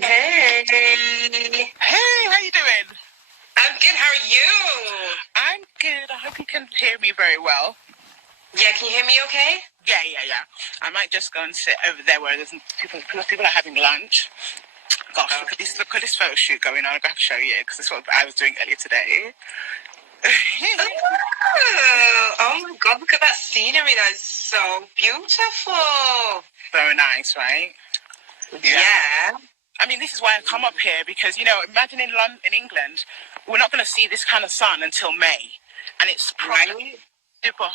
Hey. Hey, how you doing? I'm good. How are you? I'm good. I hope you can hear me very well. Yeah, can you hear me okay? Yeah. I might just go and sit over there where there's people are having lunch. Gosh, look at this photo shoot going on. I'm going to show you because this is what I was doing earlier today. Oh my God, look at that scenery. That's so beautiful. So nice, right? Yeah. I mean, this is why I come up here because, imagine in England, we're not going to see this kind of sun until May. And it's Right. super,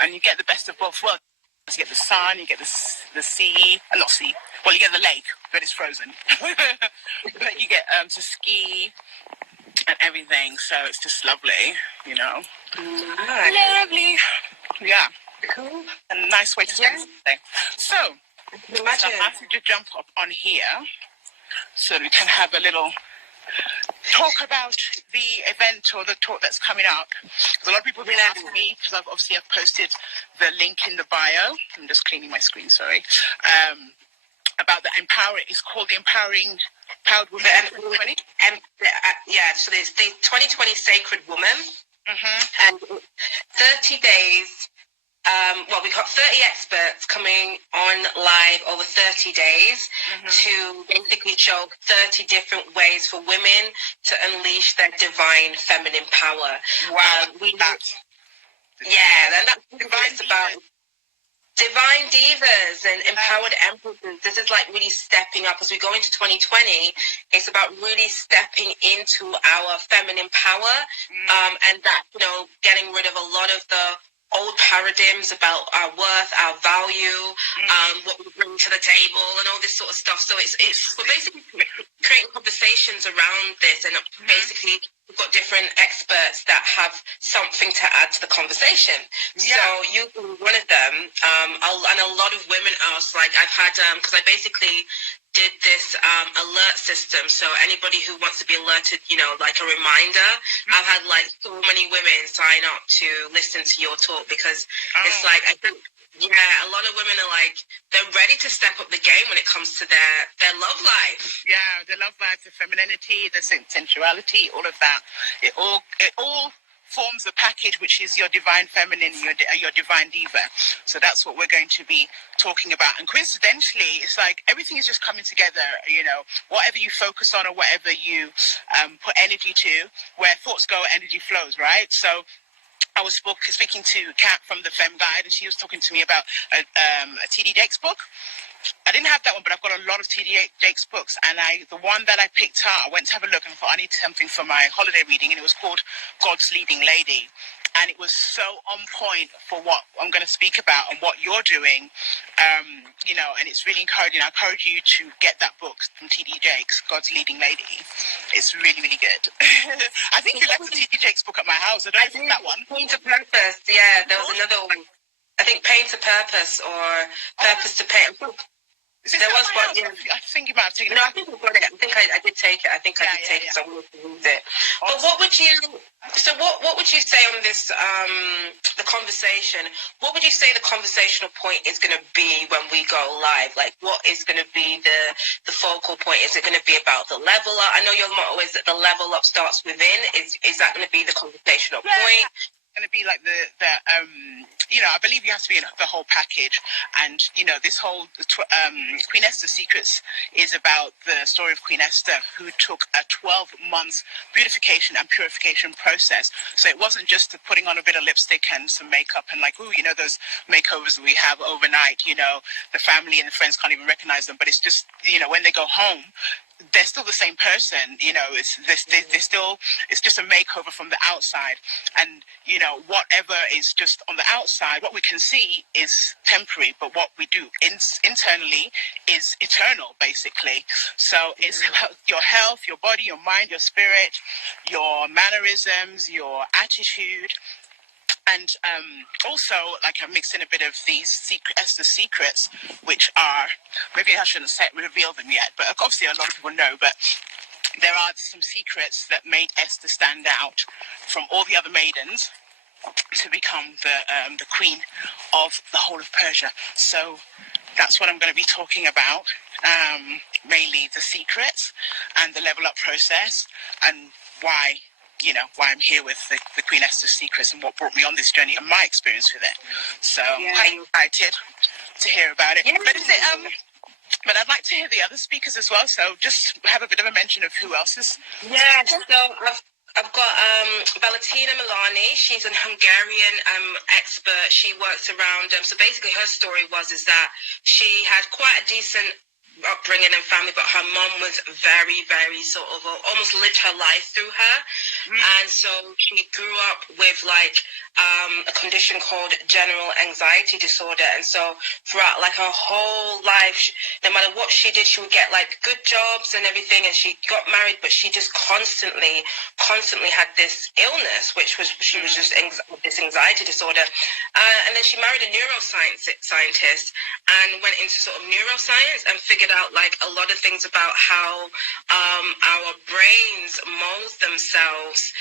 and you get the best of both worlds. You get the sun, you get the sea, not sea. Well, you get the lake, but it's frozen. But you get to ski and everything, so it's just lovely, Nice. Lovely, yeah. Cool. A nice way to spend Sunday. So Imagine. I have to just jump up on here so we can have a little talk about the event or the talk that's coming up. Because a lot of people have been asking me, because I've posted the link in the bio. I'm just cleaning my screen, sorry. About the it's called the Empowered Women 2020. So it's the 2020 Sacred Woman. Mm-hmm. And 30 days. We've got 30 experts coming on live over 30 days to basically show 30 different ways for women to unleash their divine feminine power. Wow. And that's what it's about. Divine divas and empowered empresses. This is like really stepping up as we go into 2020. It's about really stepping into our feminine power, and that, getting rid of a lot of the old paradigms about our worth, our value, what we bring to the table, and all this sort of stuff. So we're basically creating conversations around this, and basically we've got different experts that have something to add to the conversation. Yeah. So you one of them, and a lot of women ask, like I've had, because I basically did this alert system, so anybody who wants to be alerted, like a reminder. I've had like so many women sign up to listen to your talk because it's like, I think, a lot of women are like, they're ready to step up the game when it comes to their love life. Yeah, the love life, the femininity, the sensuality, all of that. It all forms the package, which is your divine feminine, your divine diva. So that's what we're going to be talking about. And coincidentally, it's like everything is just coming together, whatever you focus on or whatever you put energy to, where thoughts go, energy flows, right? So I was speaking to Kat from the Femme Guide, and she was talking to me about a T.D. Jakes book. I didn't have that one, but I've got a lot of T.D. Jakes books, and the one that I picked out, I went to have a look and thought I need something for my holiday reading, and it was called God's Leading Lady. And it was so on point for what I'm going to speak about and what you're doing, and it's really encouraging. I encourage you to get that book from T.D. Jakes, God's Leading Lady. It's really, really good. I think you left the T.D. Jakes book at my house. I don't think that one. Pain to Purpose, yeah. There was another one. I think Pain to Purpose or Purpose to Pain. There was one, yeah. I think you might have taken it. No, I think I got it. I think I did take it. I think I did take it, so I wanted to use it. Awesome. But what would you say on this, the conversation, what would you say the conversational point is going to be when we go live? Like, what is going to be the focal point? Is it going to be about the level up? I know your motto is that the level up starts within. Is that going to be the conversational point? Going to be like I believe you have to be in the whole package, and this whole Queen Esther's Secrets is about the story of Queen Esther, who took a 12-month beautification and purification process. So it wasn't just putting on a bit of lipstick and some makeup and like, those makeovers that we have overnight, the family and the friends can't even recognize them, but it's just, when they go home, they're still the same person, it's just a makeover from the outside. And, whatever is just on the outside, what we can see is temporary, but what we do internally is eternal, basically. So it's about your health, your body, your mind, your spirit, your mannerisms, your attitude. And also, like, I mixed in a bit of these Esther's secrets, which are, maybe I shouldn't reveal them yet, but obviously a lot of people know, but there are some secrets that made Esther stand out from all the other maidens to become the queen of the whole of Persia. So That's what I'm going to be talking about. Mainly the secrets and the level up process, and why I'm here with the Queen Esther secrets and what brought me on this journey and my experience with it. So I'm excited to hear about it. But I'd like to hear the other speakers as well. So just have a bit of a mention of who else is. Yeah, so I've got Valentina Milani. She's an Hungarian expert. She works around. So basically, her story is that she had quite a decent upbringing and family, but her mom was very, very sort of almost lived her life through her. And so she grew up with a condition called general anxiety disorder. And so throughout her whole life, no matter what she did, she would get good jobs and everything. And she got married, but she just constantly had this illness, she was just this anxiety disorder. And then she married a neuroscience scientist and went into sort of neuroscience and figured out a lot of things about how our brains mold themselves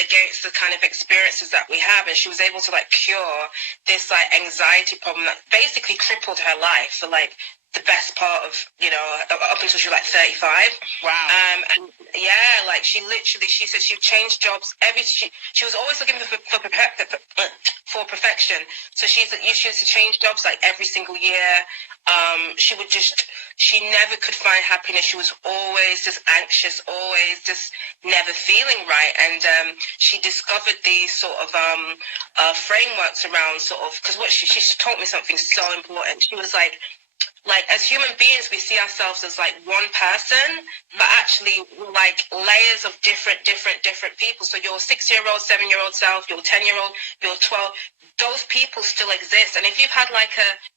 against the kind of experiences that we have. And she was able to cure this anxiety problem that basically crippled her life for the best part of up until she was 35. Wow. And yeah, she said she changed jobs she was always looking for perfection. So she used to change jobs every single year. She never could find happiness. She was always just anxious, always just never feeling right. And she discovered these sort of frameworks around because what she taught me something so important. She was as human beings, we see ourselves as one person, but actually we're layers of different people. So your 6-year-old, 7-year-old self, your 10-year-old, your 12, those people still exist. And if you've had a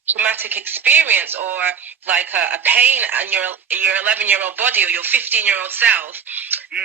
traumatic experience or a pain in your 11-year-old body or your 15-year-old self,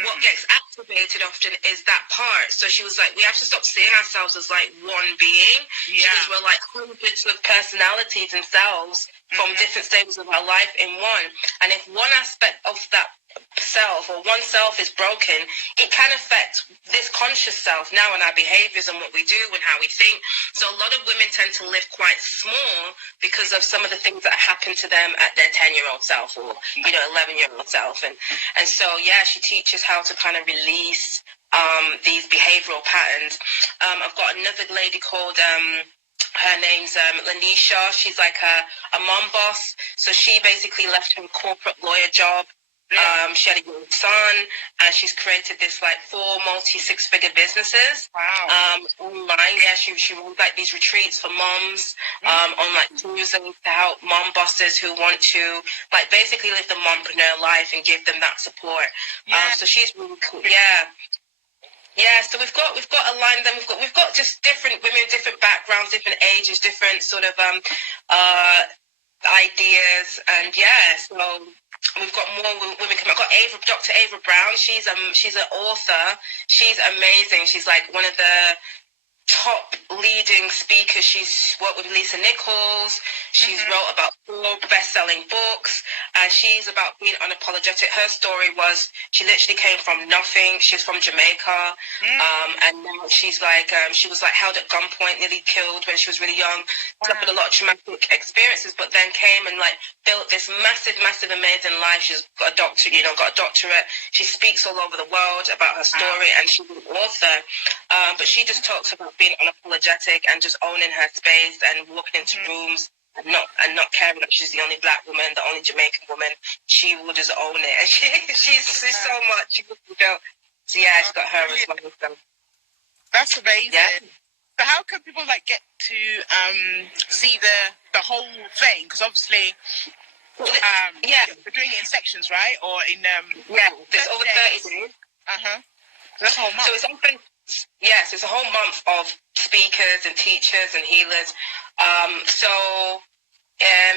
what gets activated often is that part. So she was we have to stop seeing ourselves as one being. Yeah. Because we're hundreds of personalities and selves from different stages of our life in one. And if one aspect of that self or one self is broken, it can affect this conscious self now and our behaviors and what we do and how we think. So a lot of women tend to live quite small because of some of the things that happen to them at their 10-year-old self or 11-year-old self. And so she teaches how to kind of release these behavioral patterns. I've got another lady called her name's Lanisha. She's a mom boss. So she basically left her corporate lawyer job. She had a young son, and she's created this 4 multi-6-figure businesses. Wow. Online. Yeah, she runs these retreats for moms on cruises to help mom bosses who want to basically live the mompreneur life and give them that support. So she's really cool. Yeah, so we've got a line. Then we've got just different women, different backgrounds, different ages, different sort of ideas, and so we've got more women coming. I've got Dr. Ava Brown. She's an author. She's amazing. She's one of the top leading speakers. She's worked with Lisa Nichols. She's wrote about 4 best-selling books, and she's about being unapologetic. Her story was she literally came from nothing. She's from Jamaica, and now she's she was held at gunpoint, nearly killed when she was really young. Suffered a lot of traumatic experiences, but then came and built this massive, amazing life. She's got a doctorate. She speaks all over the world about her story, and she's an author. But she just talks about being unapologetic and just owning her space and walking into rooms and not caring that she's the only Black woman, the only Jamaican woman. She will just own it, and she's so much. So yeah, she's got her as well. So. That's amazing. Yeah. So how can people get to see the whole thing? Because obviously, we're doing it in sections, right? Or in it's over 30 days. That's a whole month. So it's open. Yes, it's a whole month of speakers and teachers and healers.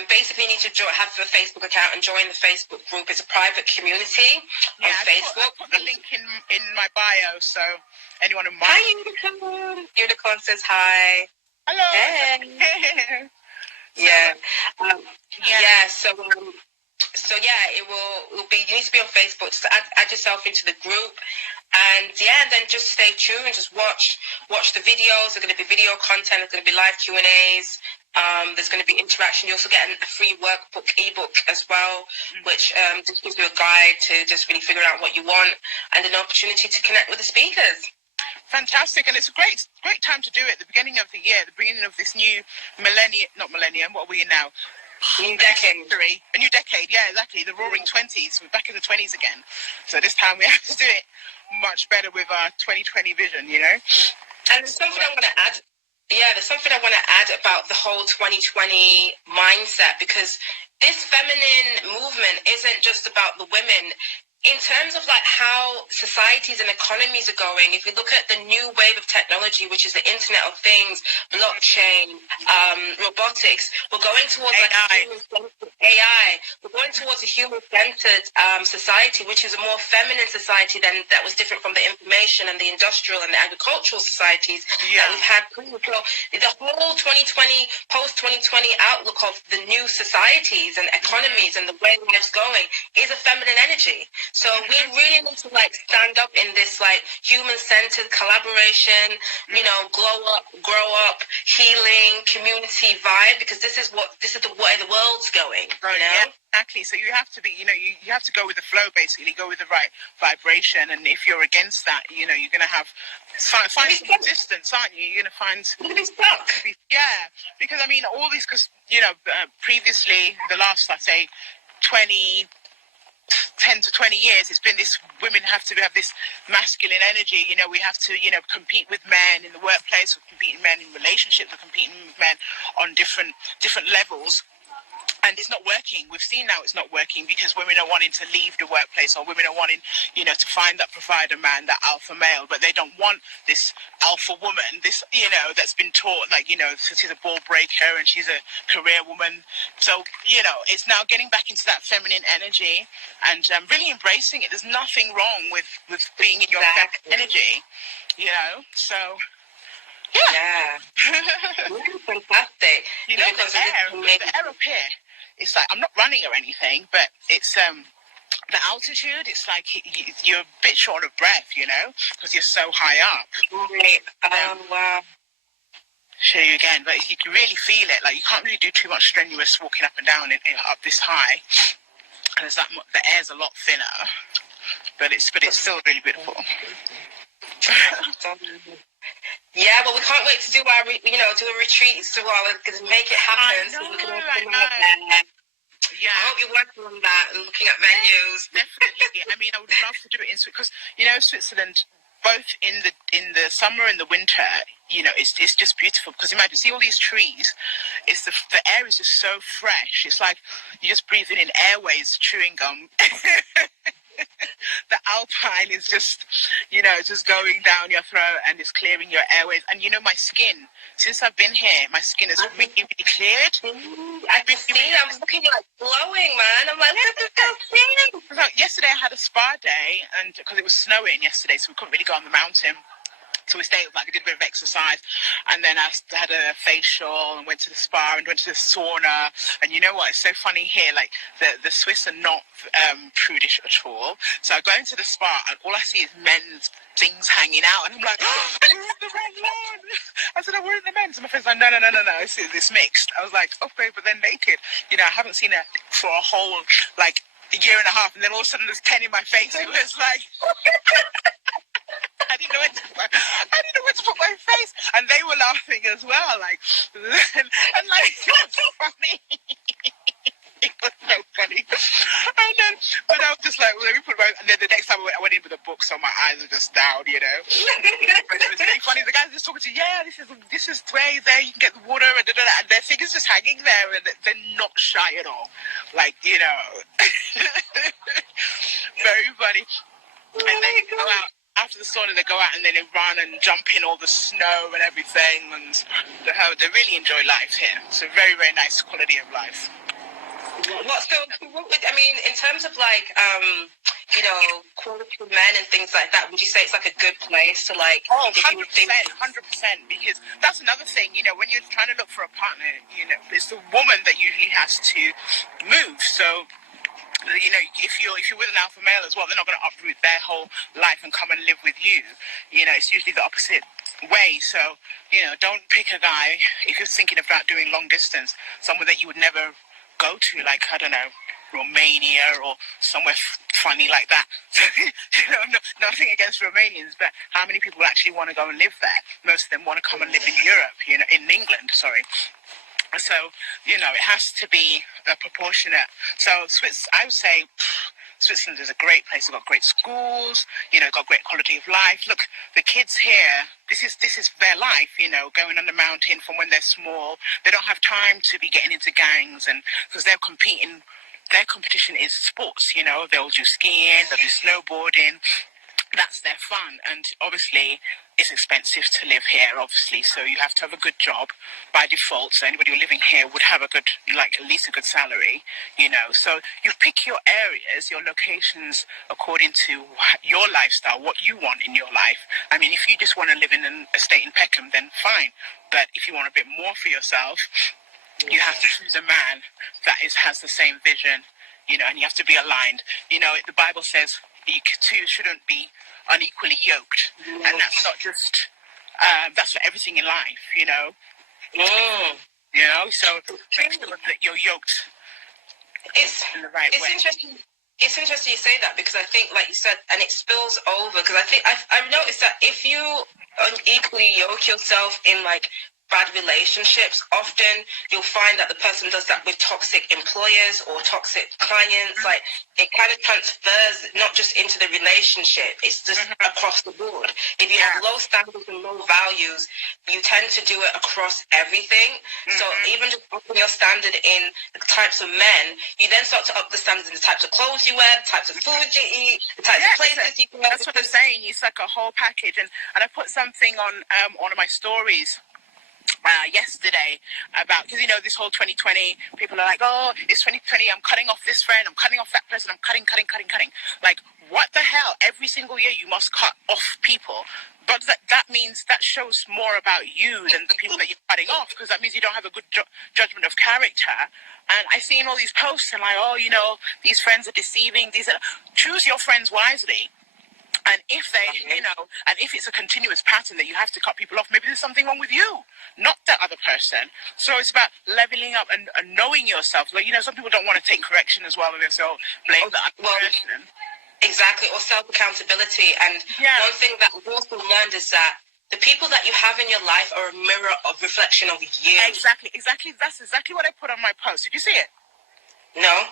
Basically, you need to have a Facebook account and join the Facebook group. It's a private community on Facebook. I put the link in my bio, so anyone who might. Hi, Unicorn. Unicorn says hi. Hello. Hey. So yeah, it'll be. You need to be on Facebook. Just add yourself into the group, and yeah, and then just stay tuned. Just watch the videos. There's going to be video content. There's going to be live Q&As. There's going to be interaction. You also get a free workbook ebook as well, which just gives you a guide to just really figure out what you want, and an opportunity to connect with the speakers. Fantastic, and it's a great time to do it. The beginning of the year, the beginning of this new millennium. What are we in now? New decade. A new decade, yeah, exactly. The roaring 20s. We're back in the 20s again. So this time we have to do it much better with our 2020 vision, you know? And there's something I want to add. Yeah, there's something I want to add about the whole 2020 mindset, because this feminine movement isn't just about the women. In terms of like how societies and economies are going, if you look at the new wave of technology, which is the Internet of Things, blockchain, robotics, we're going towards like AI. We're going towards a human-centered society, which is a more feminine society than that was different from the information and the industrial and the agricultural societies that we've had previously. So the whole 2020, post-2020 outlook of the new societies and economies and the way life's going is a feminine energy. So we really need to like stand up in this like human-centered collaboration, you know, grow up, healing, community vibe, because this is the way the world's going. You know? Yeah, exactly. So you have to be, you know, you have to go with the flow, basically, go with the right vibration. And if you're against that, you know, you're going to find some resistance, aren't you? You're going to find. You're going to be stuck. Yeah, because I mean, all these, because you know, previously the last, let's say, 10 to 20 years, it's been this, women have to have this masculine energy, you know, we have to, you know, compete with men in the workplace, or compete with men in relationships, or competing with men on different levels. And it's not working. We've seen now it's not working, because women are wanting to leave the workplace, or women are wanting, you know, to find that provider man, that alpha male, but they don't want this alpha woman, this, you know, that's been taught, like, you know, she's a ball breaker and she's a career woman. So, you know, it's now getting back into that feminine energy and really embracing it. There's nothing wrong with being in your feminine energy, you know, so... Yeah. Fantastic. You know, the air up here, it's like, I'm not running or anything, but it's the altitude, it's like you're a bit short of breath, you know, because you're so high up. Right. Wow. Show you again, but you can really feel it. Like, you can't really do too much strenuous walking up and down up this high. And there's that the air's a lot thinner, but it's still really beautiful. Yeah, but we can't wait to do our, do a retreat, Soala, because make it happen. I know. Yeah. I hope you're working on that and looking at venues. Definitely. I mean, I would love to do it in Switzerland, because, you know, Switzerland, both in the summer and the winter, you know, it's just beautiful. Because imagine, see all these trees. It's the air is just so fresh. It's like you're just breathing in airways, chewing gum. The alpine is just, you know, just going down your throat and it's clearing your airways. And you know, my skin, since I've been here, my skin is really, really cleared. I can see, I'm looking like glowing, man. I'm like, look at this thing. So yesterday I had a spa day, and because it was snowing yesterday, so we couldn't really go on the mountain. So we stayed, like, I did a bit of exercise, and then I had a facial and went to the spa and went to the sauna. And you know what? It's so funny here. Like, the Swiss are not prudish at all. So I go into the spa, and all I see is men's things hanging out. And I'm like, oh, we're in the wrong one. I said, oh, we're in the men's. And my friend's like, no. It's mixed. I was like, okay, but they're naked. You know, I haven't seen it for a whole, like, a year and a half. And then all of a sudden there's 10 in my face. It was like... I didn't know where to put my face, and they were laughing as well. Like, and like, it was funny. It was so funny. And then, but I was just like, well, let me put my. And then the next time I went in with a book, so my eyes were just down, you know. But it was really funny. The guys just talking to, this is where there you can get the water, and their fingers just hanging there, and they're not shy at all. Like, you know, very funny. And then you go out. After the sauna, they go out and then they run and jump in all the snow and everything, and they really enjoy life here. It's a very, very nice quality of life. I mean, in terms of like, quality of men and things like that, would you say it's like a good place to like? Oh, 100%, because that's another thing, you know, when you're trying to look for a partner, you know, it's the woman that usually has to move. So you know, if you're with an alpha male as well, they're not going to uproot their whole life and come and live with you. You know, it's usually the opposite way. So, you know, don't pick a guy if you're thinking about doing long distance, somewhere that you would never go to, like, I don't know, Romania or somewhere funny like that. You know, nothing against Romanians, but how many people actually want to go and live there? Most of them want to come and live in Europe, you know, in England, sorry. So, you know, it has to be proportionate. So I would say Switzerland is a great place. They've got great schools, you know, got great quality of life. Look, the kids here, this is their life, you know, going on the mountain from when they're small. They don't have time to be getting into gangs, and because they're competing, their competition is sports, you know, they'll do skiing, they'll do snowboarding. That's their fun, and obviously it's expensive to live here, obviously, so you have to have a good job by default. So anybody who living here would have a good, like, at least a good salary, you know. So you pick your areas, your locations according to your lifestyle, what you want in your life. I mean, if you just want to live in an estate in Peckham, then fine, but if you want a bit more for yourself, you have to choose a man that has the same vision, you know, and you have to be aligned. You know, the Bible says you two shouldn't be unequally yoked, and that's not just that's for everything in life, you know. You know, so make sure that you're yoked in the right way. Interesting. It's interesting you say that, because I think, like you said, and it spills over, because I think I've noticed that if you unequally yoke yourself in, like, bad relationships, often you'll find that the person does that with toxic employers or toxic clients. Like, it kind of transfers not just into the relationship, it's just across the board. If you have low standards and low values, you tend to do it across everything. So even just upping your standard in the types of men, you then start to up the standards in the types of clothes you wear, the types of food you eat, the types of places you go. That's what I'm saying. It's like a whole package. And I put something on one of my stories yesterday about, because, you know, this whole 2020, people are like, oh, it's 2020, I'm cutting off this friend, I'm cutting off that person, I'm cutting. Like, what the hell? Every single year you must cut off people. But that means, that shows more about you than the people that you're cutting off, because that means you don't have a good judgment of character. And I seen all these posts and, like, oh, you know, these friends are deceiving. Choose your friends wisely. And if they, you know, and if it's a continuous pattern that you have to cut people off, maybe there's something wrong with you, not the other person. So it's about leveling up and knowing yourself. Like, you know, some people don't want to take correction as well, and they say, oh, blame the other person. Exactly, or self-accountability. And one thing that I've also learned is that the people that you have in your life are a mirror of reflection of you. Exactly. That's exactly what I put on my post. Did you see it? No.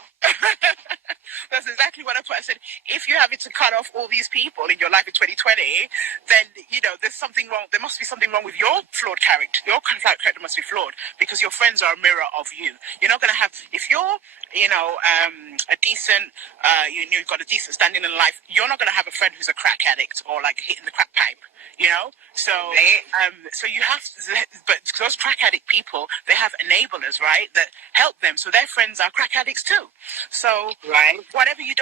That's exactly what I put. I said, if you're having to cut off all these people in your life in 2020, then, you know, there's something wrong. There must be something wrong with your flawed character. Your character must be flawed, because your friends are a mirror of you. You're not going to have, if you're, you know, a decent, you've got a decent standing in life, you're not going to have a friend who's a crack addict or, like, hitting the crack pipe. You know, so so you have to, but those crack addict people, they have enablers, right, that help them. So their friends are crack addicts too. So whatever you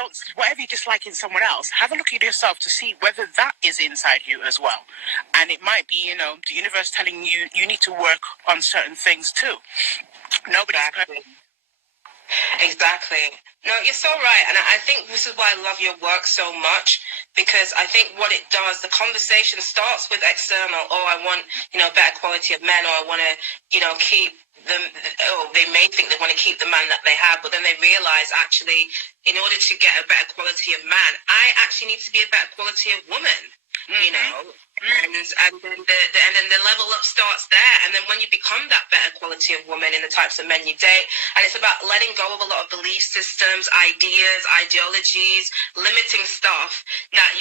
dislike in someone else, have a look at yourself to see whether that is inside you as well. And it might be, you know, the universe telling you you need to work on certain things too. Nobody's perfect. Exactly. No, you're so right. And I think this is why I love your work so much, because I think what it does, the conversation starts with external, oh, I want, you know, better quality of men, or I want to, you know, keep them, oh, they may think they want to keep the man that they have, but then they realize, actually, in order to get a better quality of man, I actually need to be a better quality of woman, you know. And then the level up starts there. And then when you become that better quality of woman in the types of men you date, and it's about letting go of a lot of belief systems, ideas, ideologies, limiting stuff that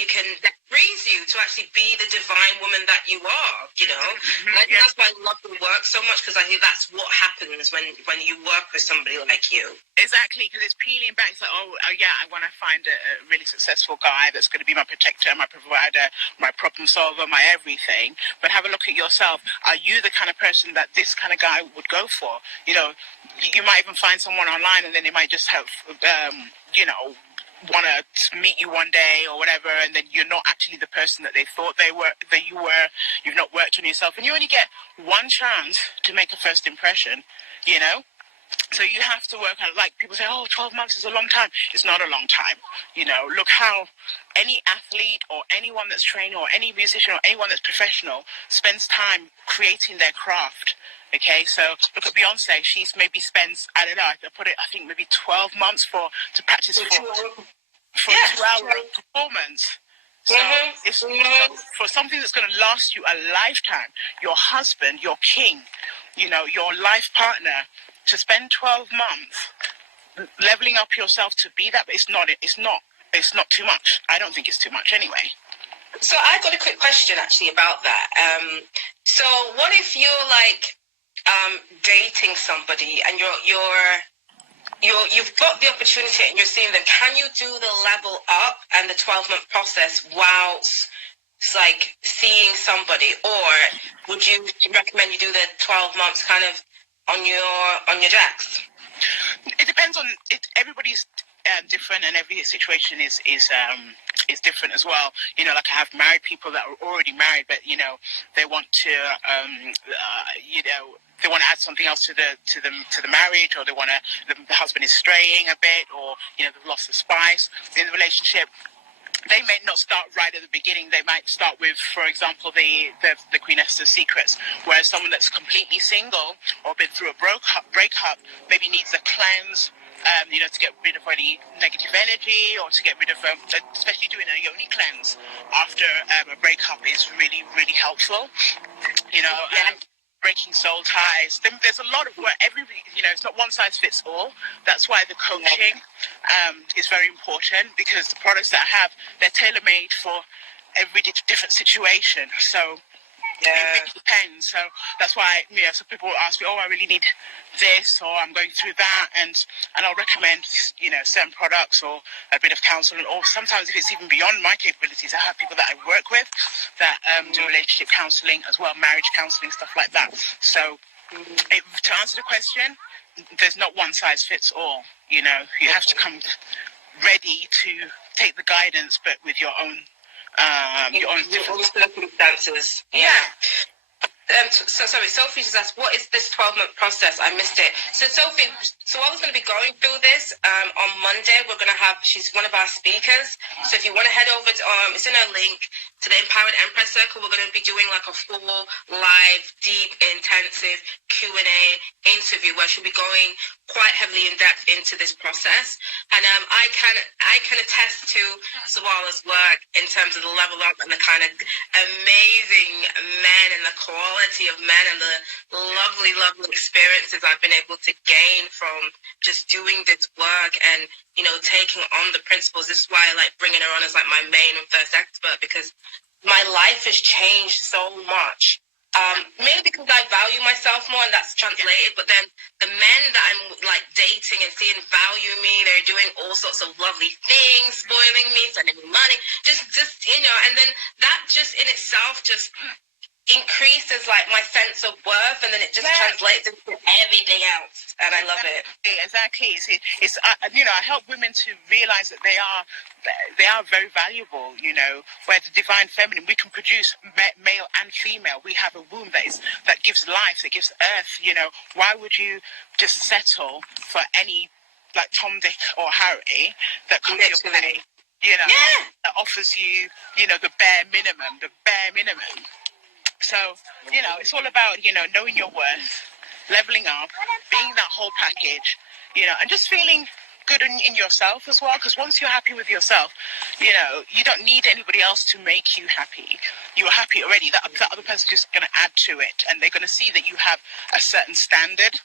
frees you to actually be the divine woman that you are, you know. And I think that's why I love the work so much, because I think that's what happens when you work with somebody like you. Exactly, because it's peeling back. It's like, oh yeah, I want to find a really successful guy that's going to be my protector, my provider, my problem solver, my everything. But have a look at yourself. Are you the kind of person that this kind of guy would go for? You know, you might even find someone online, and then they might just have, you know, want to meet you one day or whatever, and then you're not actually the person that they thought you were. You've not worked on yourself, and you only get one chance to make a first impression, you know. So you have to work on, like people say, 12 months is a long time. It's not a long time. Look how any athlete or anyone that's training or any musician or anyone that's professional spends time creating their craft. Okay, so look at Beyonce. She's maybe spends, I don't know, I think maybe 12 months to practice for a 2-hour performance. So it's so for something that's going to last you a lifetime, your husband, your king, your life partner, to spend 12 months leveling up yourself to be that, but it's not too much. I don't think it's too much anyway. So I got a quick question actually about that. So what if you're like dating somebody and you've got the opportunity and you're seeing them? Can you do the level up and the 12-month process whilst like seeing somebody, or would you recommend you do the 12 months kind of on your jacks? It depends on it. Everybody's different, and every situation is different as well. Like I have married people that are already married, but they want to they want to add something else to the marriage, or the husband is straying a bit, or they've lost the spice in the relationship. They may not start right at the beginning. They might start with, for example, the Queen Esthers secrets, whereas someone that's completely single or been through a breakup maybe needs a cleanse, to get rid of any negative energy, or to get rid of, especially doing a yoni cleanse after a breakup is really, really helpful. Breaking soul ties. There's a lot of work. Everybody, it's not one size fits all. That's why the coaching is very important, because the products that I have, they're tailor-made for every different situation. So it really depends. So that's why, some people will ask me, I really need this, or I'm going through that, and I'll recommend, certain products or a bit of counseling, or sometimes if it's even beyond my capabilities, I have people that I work with that do relationship counseling as well, marriage counseling, stuff like that. So to answer the question, there's not one size fits all. You have to come ready to take the guidance, but with your own different circumstances. So sorry, Sophie just asked, what is this 12-month process? I missed it. So Sophie, I was going to be going through this on Monday. She's one of our speakers. So if you want to head over to, it's in a link to the Empowered Empress Circle. We're going to be doing like a full live, deep, intensive Q&A interview where she'll be going quite heavily in depth into this process. And I can attest to Soala's work in terms of the level up and the kind of amazing men and the quality of men and the lovely, lovely experiences I've been able to gain from just doing this work and, taking on the principles. This is why I like bringing her on as like my main and first expert, because my life has changed so much. Maybe because I value myself more, and that's translated, but then the men that I'm like dating and seeing value me, they're doing all sorts of lovely things, spoiling me, sending me money, just and then that just in itself just increases like my sense of worth, and then it just translates into everything else, and I love it. Exactly. It's I help women to realize that they are very valuable. Where the divine feminine, we can produce male and female. We have a womb that gives life, that gives earth. Why would you just settle for any like Tom, Dick, or Harry that comes your way? That offers you, the bare minimum. So, it's all about, knowing your worth, leveling up, being that whole package, and just feeling good in yourself as well. Because once you're happy with yourself, you don't need anybody else to make you happy. You're happy already. That other person's just going to add to it, and they're going to see that you have a certain standard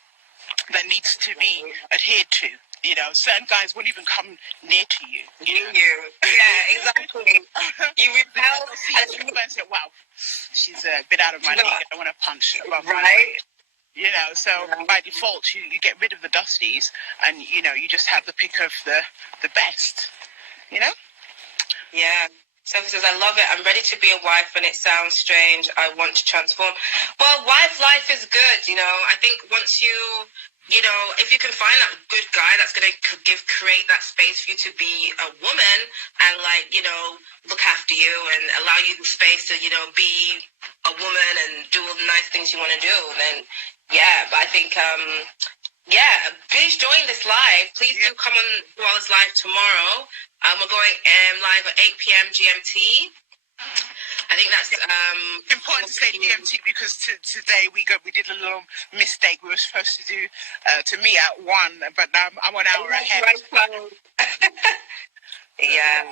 that needs to be adhered to. Certain guys won't even come near to you. Yeah, exactly. You repel. And say, wow, she's a bit out of my league. I want to punch above my right. So by default, you get rid of the dusties, and you just have the pick of the best. Yeah. Sophie says, I love it. I'm ready to be a wife, and it sounds strange. I want to transform. Well, wife life is good. I think once you if you can find that good guy that's going to create that space for you to be a woman and look after you and allow you the space to, be a woman and do all the nice things you want to do, then yeah. But I think Yeah, please join this live. Please do come on Soala's live tomorrow. We're going live at 8 p.m. GMT. I think that's It's important to say GMT because today we did a little mistake. We were supposed to do to meet at 1, but now I'm 1 hour ahead. Yeah.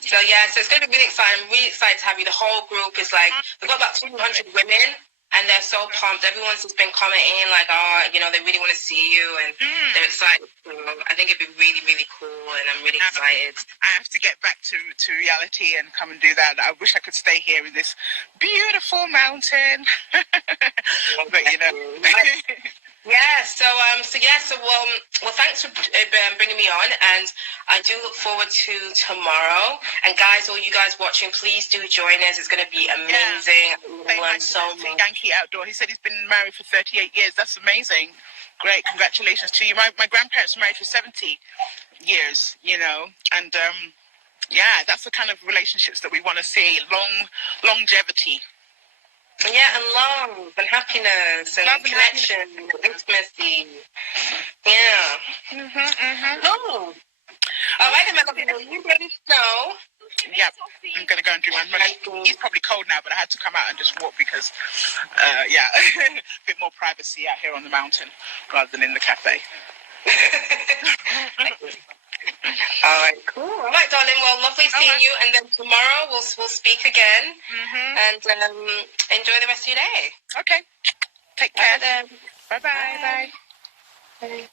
So it's going to be really exciting. I'm really excited to have you. The whole group is like, we've got about 200 women, and they're so pumped. Everyone's just been commenting like, oh, you know, they really want to see you, and they're excited. So I think it'd be really, really cool, and I'm really excited. I have to get back to reality and come and do that. I wish I could stay here in this beautiful mountain, but you know. Yeah, so thanks for bringing me on, and I do look forward to tomorrow. And guys, all you guys watching, please do join us. It's going to be amazing. We'll learn so much. Yankee Outdoor. He said he's been married for 38 years. That's amazing. Great, congratulations to you. My grandparents were married for 70 years, you know, and that's the kind of relationships that we want to see. Longevity. Yeah, and love and happiness and connection and intimacy. Yeah. Oh. All right, then, my lovely, you ready to go? Yep, I'm going to go and drink my He's probably cold now, but I had to come out and just walk because, a bit more privacy out here on the mountain rather than in the cafe. All right, cool. All right, darling. Well, lovely seeing you, and then tomorrow we'll speak again, and enjoy the rest of your day. Okay. Take care. Bye. Bye. Bye.